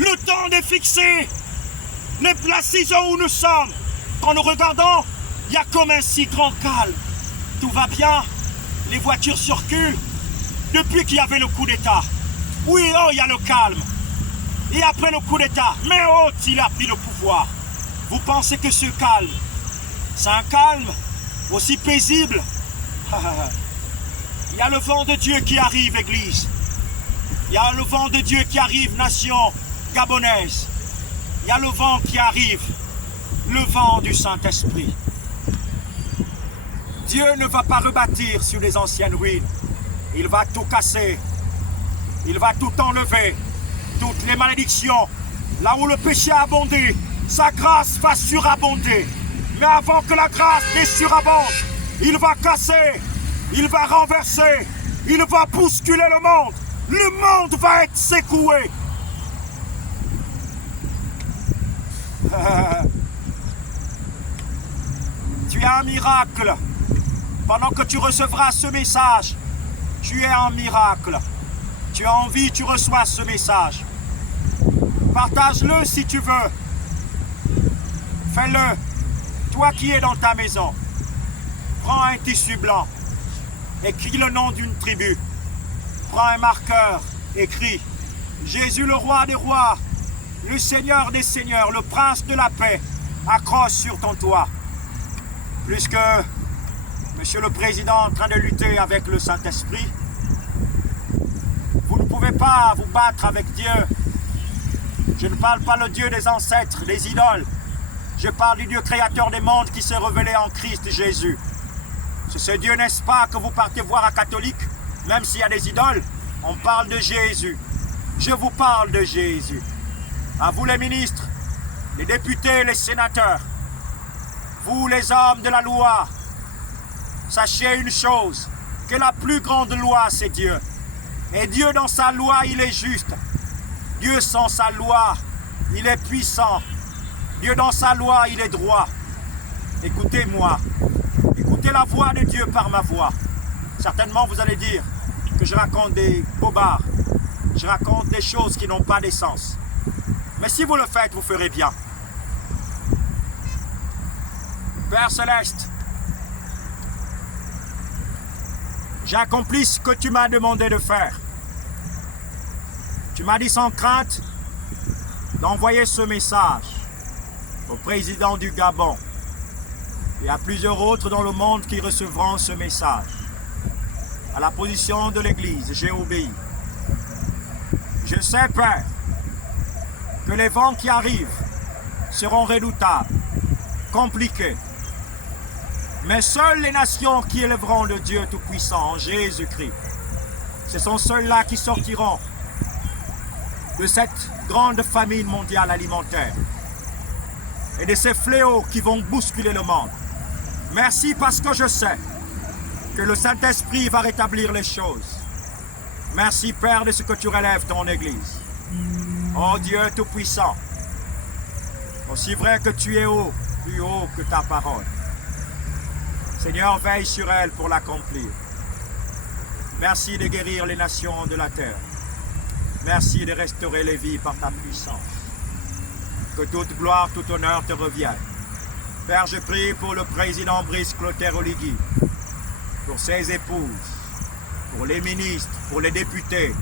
Le temps est fixé. Les précisions où nous sommes. Quand nous regardons, il y a comme un si grand calme. Tout va bien. Les voitures circulent. Depuis qu'il y avait le coup d'État. Oui, oh, il y a le calme. Et après le coup d'État, mais oh, il a pris le pouvoir. Vous pensez que ce calme, c'est un calme aussi paisible? Il y a le vent de Dieu qui arrive, Église. Il y a le vent de Dieu qui arrive, nation gabonaise. Il y a le vent qui arrive, le vent du Saint-Esprit. Dieu ne va pas rebâtir sur les anciennes ruines. Il va tout casser. Il va tout enlever. Toutes les malédictions. Là où le péché a abondé, sa grâce va surabonder. Mais avant que la grâce ne surabonde, il va casser. Il va renverser. Il va bousculer le monde. Le monde va être secoué. Tu es un miracle. Pendant que tu recevras ce message, tu es un miracle. Tu as envie, tu reçois ce message. Partage-le si tu veux. Fais-le. Toi qui es dans ta maison, prends un tissu blanc. Écris le nom d'une tribu. Prends un marqueur. Écris Jésus le roi des rois, le Seigneur des seigneurs, le prince de la paix. Accroche sur ton toit. Plus que Monsieur le Président en train de lutter avec le Saint-Esprit, vous ne pouvez pas vous battre avec Dieu. Je ne parle pas le Dieu des ancêtres, des idoles. Je parle du Dieu créateur des mondes qui s'est révélé en Christ Jésus. C'est ce Dieu, n'est-ce pas, que vous partez voir à catholique, même s'il y a des idoles. On parle de Jésus. Je vous parle de Jésus. À vous les ministres, les députés, les sénateurs, vous les hommes de la loi, sachez une chose, que la plus grande loi, c'est Dieu. Et Dieu dans sa loi, il est juste. Dieu sans sa loi, il est puissant. Dieu dans sa loi, il est droit. Écoutez-moi. Écoutez la voix de Dieu par ma voix. Certainement, vous allez dire que je raconte des bobards. Je raconte des choses qui n'ont pas d'essence. Mais si vous le faites, vous ferez bien. Père Céleste, j'ai accompli ce que tu m'as demandé de faire. Tu m'as dit sans crainte d'envoyer ce message au président du Gabon et à plusieurs autres dans le monde qui recevront ce message. À la position de l'Église, j'ai obéi. Je sais, Père, que les vents qui arrivent seront redoutables, compliqués. Mais seules les nations qui élèveront le Dieu Tout-Puissant en Jésus-Christ, ce sont ceux-là qui sortiront de cette grande famine mondiale alimentaire et de ces fléaux qui vont bousculer le monde. Merci parce que je sais que le Saint-Esprit va rétablir les choses. Merci, Père, de ce que tu relèves ton Église. Oh Dieu Tout-Puissant, aussi vrai que tu es haut, plus haut que ta parole. Seigneur, veille sur elle pour l'accomplir. Merci de guérir les nations de la terre. Merci de restaurer les vies par ta puissance. Que toute gloire, tout honneur te revienne. Père, je prie pour le président Brice Clotaire Oligui, pour ses épouses, pour les ministres, pour les députés,